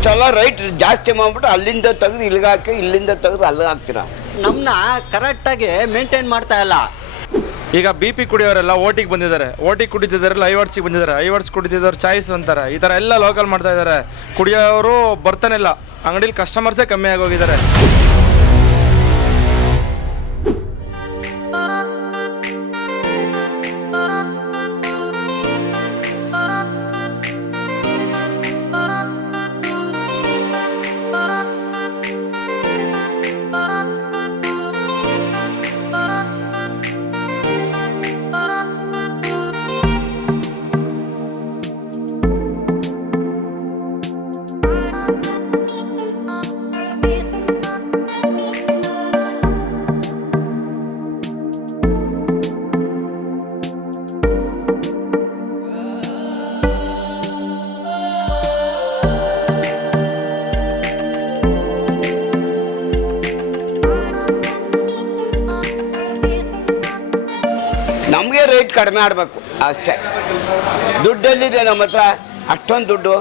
ಇಷ್ಟೆಲ್ಲ ರೈಟ್ ಜಾಸ್ತಿ ಮಾಡ್ಬಿಟ್ಟು ಅಲ್ಲಿಂದ ತೆಗೆದು ಇಲ್ಲಿಗೆ ಹಾಕಿ ಇಲ್ಲಿಂದ ತೆಗೆದು ಅಲ್ಲಿಗೆ ಹಾಕ್ತೀರಾ? ನಮ್ಮನ್ನ ಕರೆಕ್ಟಾಗಿ ಮೇಂಟೈನ್ ಮಾಡ್ತಾ ಇಲ್ಲ. ಈಗ ಬಿ ಪಿ ಕುಡಿಯೋರೆಲ್ಲ ಓಟಿಗೆ ಬಂದಿದ್ದಾರೆ. ಓಟಿಗೆ ಕುಡಿತಿದ್ದಾರೆಲ್ಲ ಐವರ್ಸಿಗೆ ಬಂದಿದ್ದಾರೆ. ಐವರ್ಸ್ ಕುಡಿತಿದ್ದವ್ರು ಚಾಯ್ಸ್ ಅಂತಾರೆ. ಈ ಥರ ಎಲ್ಲ ಲೋಕಲ್ ಮಾಡ್ತಾ ಇದ್ದಾರೆ. ಕುಡಿಯೋರು ಬರ್ತಾನೆ ಇಲ್ಲ. ಅಂಗಡಿಲಿ ಕಸ್ಟಮರ್ಸೇ ಕಮ್ಮಿ ಆಗೋಗಿದ್ದಾರೆ ನಮಗೆ ರೇಟ್ ಕಡಿಮೆ ಆಡಬೇಕು ಅಷ್ಟೇ. ದುಡ್ಡೆಲ್ಲಿದೆ ನಮ್ಮ ಹತ್ರ. ಅಷ್ಟೊಂದು ದುಡ್ಡು.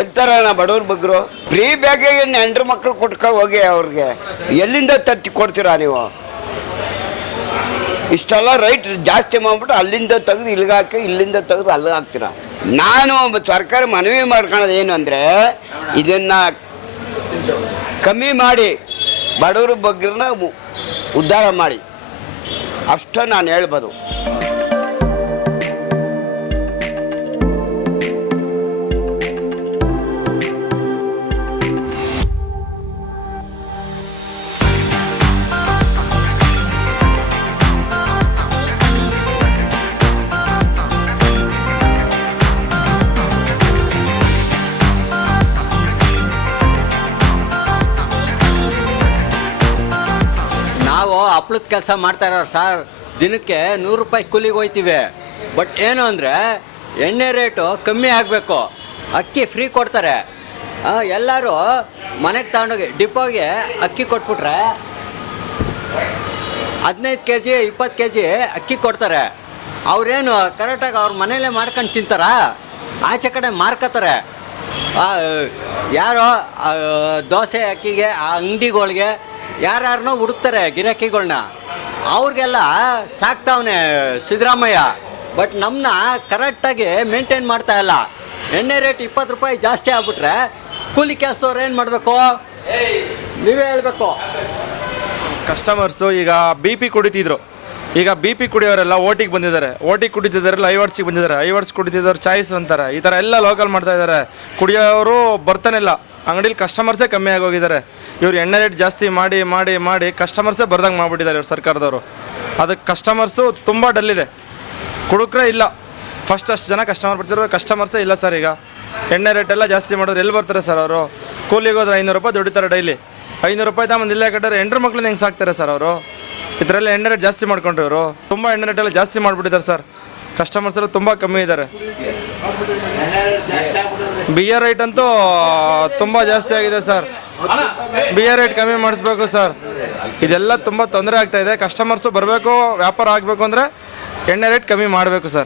ಎಲ್ತಾರ ನಾ ಬಡವ್ರ ಬಗ್ಗರು ಫ್ರೀ ಬ್ಯಾಗಿಗೆ ಹೆಂಡ್ರ ಮಕ್ಕಳು ಕೊಟ್ಕೊ ಹೋಗಿ ಅವ್ರಿಗೆ. ಎಲ್ಲಿಂದ ತತ್ತಿ ಕೊಡ್ತೀರಾ ನೀವು? ಇಷ್ಟೆಲ್ಲ ರೈಟ್ ಜಾಸ್ತಿ ಮಾಡ್ಬಿಟ್ಟು ಅಲ್ಲಿಂದ ತೆಗೆದು ಇಲ್ಲಿಗೆ ಹಾಕಿ, ಇಲ್ಲಿಂದ ತೆಗೆದು ಅಲ್ಲಿಗೆ ಹಾಕ್ತೀರ? ನಾನು ಸರ್ಕಾರ ಮನವಿ ಮಾಡ್ಕೊಳೋದು ಏನು ಅಂದರೆ, ಇದನ್ನು ಕಮ್ಮಿ ಮಾಡಿ, ಬಡವರು ಬಗ್ಗರನ್ನ ಉದ್ಧಾರ ಮಾಡಿ. ಅಷ್ಟು ನಾನು ಹೇಳ್ಬೋದು. ಹಪ್ಳದ ಕೆಲಸ ಮಾಡ್ತಾ ಇರೋರು ಸರ್, ದಿನಕ್ಕೆ ನೂರು ರೂಪಾಯಿ ಕೂಲಿಗೆ ಹೋಯ್ತೀವಿ. ಬಟ್ ಏನು ಅಂದರೆ, ಎಣ್ಣೆ ರೇಟು ಕಮ್ಮಿ ಆಗಬೇಕು. ಅಕ್ಕಿ ಫ್ರೀ ಕೊಡ್ತಾರೆ. ಎಲ್ಲರೂ ಮನೆಗೆ ತಗೊಂಡೋಗಿ, ಡಿಪೋಗೆ ಅಕ್ಕಿ ಕೊಟ್ಬಿಟ್ರೆ ಹದಿನೈದು ಕೆ ಜಿ ಇಪ್ಪತ್ತು ಕೆ ಜಿ ಅಕ್ಕಿ ಕೊಡ್ತಾರೆ. ಅವ್ರೇನು ಕರೆಕ್ಟಾಗಿ ಅವ್ರ ಮನೇಲೇ ಮಾಡ್ಕೊಂಡು ತಿಂತಾರ? ಆಚೆ ಕಡೆ ಮಾರ್ಕೋತಾರೆ ಯಾರೋ ದೋಸೆ ಅಕ್ಕಿಗೆ, ಆ ಅಂಗಡಿಗಳಿಗೆ ಯಾರ್ಯಾರನ್ನೋ ಹುಡುಕ್ತಾರೆ ಗಿರಾಕಿಗಳನ್ನ ಅವ್ರಿಗೆಲ್ಲ ಸಾಕ್ತಾವನೆ ಸಿದ್ದರಾಮಯ್ಯ. ಬಟ್ ನಮ್ಮನ್ನ ಕರೆಕ್ಟಾಗಿ ಮೇಂಟೈನ್ ಮಾಡ್ತಾ ಇಲ್ಲ. ಎಣ್ಣೆ ರೇಟ್ ಇಪ್ಪತ್ತು ರೂಪಾಯಿ ಜಾಸ್ತಿ ಆಗ್ಬಿಟ್ರೆ ಕೂಲಿ ಕೆಲಸದವ್ರು ಏನು ಮಾಡಬೇಕು? ನೀವೇ ಹೇಳಬೇಕು. ಕಸ್ಟಮರ್ಸು ಈಗ ಬಿ ಪಿ ಕುಡಿತಿದ್ರು. ಈಗ ಬಿ ಪಿ ಕುಡಿಯೋರೆಲ್ಲ ಓಟಿಗೆ ಬಂದಿದ್ದಾರೆ. ಓಟಿಗೆ ಕುಡಿತಿದ್ದಾರೆಲ್ಲ ಐವರ್ಸಿಗೆ ಬಂದಿದ್ದಾರೆ. ಐವರ್ಸ್ ಕುಡಿತಿದ್ದವ್ರು ಚಾಯ್ಸ್ ಅಂತಾರೆ. ಈ ಥರ ಎಲ್ಲ ಲೋಕಲ್ ಮಾಡ್ತಾ ಇದ್ದಾರೆ. ಕುಡಿಯೋರು ಬರ್ತಾನೆ ಇಲ್ಲ. ಅಂಗಡಿಲಿ ಕಸ್ಟಮರ್ಸೇ ಕಮ್ಮಿ ಆಗೋಗಿದ್ದಾರೆ. ಇವ್ರು ಎಣ್ಣೆ ರೇಟ್ ಜಾಸ್ತಿ ಮಾಡಿ ಮಾಡಿ ಮಾಡಿ ಕಸ್ಟಮರ್ಸೇ ಬರ್ದಂಗೆ ಮಾಡ್ಬಿಟ್ಟಿದ್ದಾರೆ ಇವ್ರು ಸರ್ಕಾರದವರು. ಅದಕ್ಕೆ ಕಸ್ಟಮರ್ಸು ತುಂಬ ಇದೆ. ಕುಡುಕ್ರೆ ಇಲ್ಲ. ಫಸ್ಟ್ ಅಷ್ಟು ಜನ ಕಸ್ಟಮರ್ ಬರ್ತಿದ್ರು ಕಸ್ಟಮರ್ಸೇ ಇಲ್ಲ ಸರ್ ಈಗ. ಎಣ್ಣೆ ರೇಟ್ ಎಲ್ಲ ಜಾಸ್ತಿ ಮಾಡಿದ್ರೆ ಎಲ್ಲಿ ಬರ್ತಾರೆ ಸರ್ ಅವರು? ಕೂಲಿಗೆ ಹೋದ್ರೆ ಐನೂರು ರೂಪಾಯಿ ದುಡಿತಾರೆ ಡೈಲಿ ಐನೂರು ರೂಪಾಯಿ ತಗೊಂಡು ಇಲ್ಲೇ ಕಟ್ಟರೆ ಹೆಂಡ್ರ ಮಕ್ಳನ್ನ ಹೆಂಗೆ ಸಾಕ್ತಾರೆ ಸರ್ ಅವರು? ಎಲ್ಲ ಎಣ್ಣೆ ರೇಟ್ ಜಾಸ್ತಿ ಮಾಡ್ಕೊಂಡ್ರು ಇವರು ತುಂಬ ಎಣ್ಣೆ ರೇಟ್ ಎಲ್ಲ ಜಾಸ್ತಿ ಮಾಡಿಬಿಟ್ಟಿದ್ದಾರೆ ಸರ್. ಕಸ್ಟಮರ್ಸ್ ಎಲ್ಲ ತುಂಬ ಕಮ್ಮಿ ಇದ್ದಾರೆ. ಬಿಯರ್ ರೇಟ್ ಅಂತೂ ತುಂಬ ಜಾಸ್ತಿ ಆಗಿದೆ ಸರ್. ಬಿಯರ್ ರೇಟ್ ಕಮ್ಮಿ ಮಾಡಿಸ್ಬೇಕು ಸರ್. ಇದೆಲ್ಲ ತುಂಬ ತೊಂದರೆ ಆಗ್ತಾ ಇದೆ. ಕಸ್ಟಮರ್ಸು ಬರಬೇಕು, ವ್ಯಾಪಾರ ಆಗಬೇಕು ಅಂದರೆ ಎಣ್ಣೆ ರೇಟ್ ಕಮ್ಮಿ ಮಾಡಬೇಕು ಸರ್.